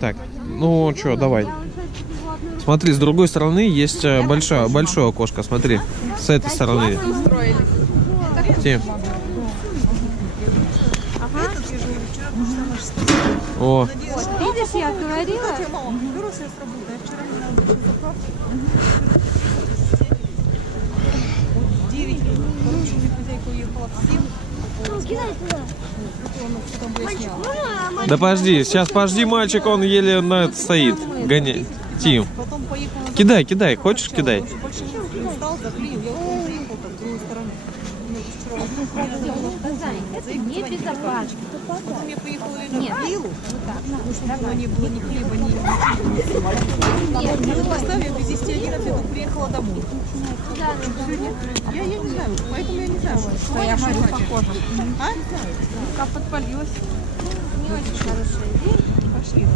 Так, ну что, давай. Смотри, с другой стороны есть большое окошко, смотри. С этой стороны. Тим. О. Видишь, я говорила. Да подожди, сейчас подожди, мальчик, он еле на это стоит. Гони. Тим. Кидай, кидай, хочешь кидай? Это небезопасно. Потом я поехала на виллу, но не было ни хлеба, ни поставили, везде 11 приехала домой. Я не знаю, поэтому я не знаю, что я говорю, похоже. А? Рука подпалилась. Не очень хорошая идея. Пошли.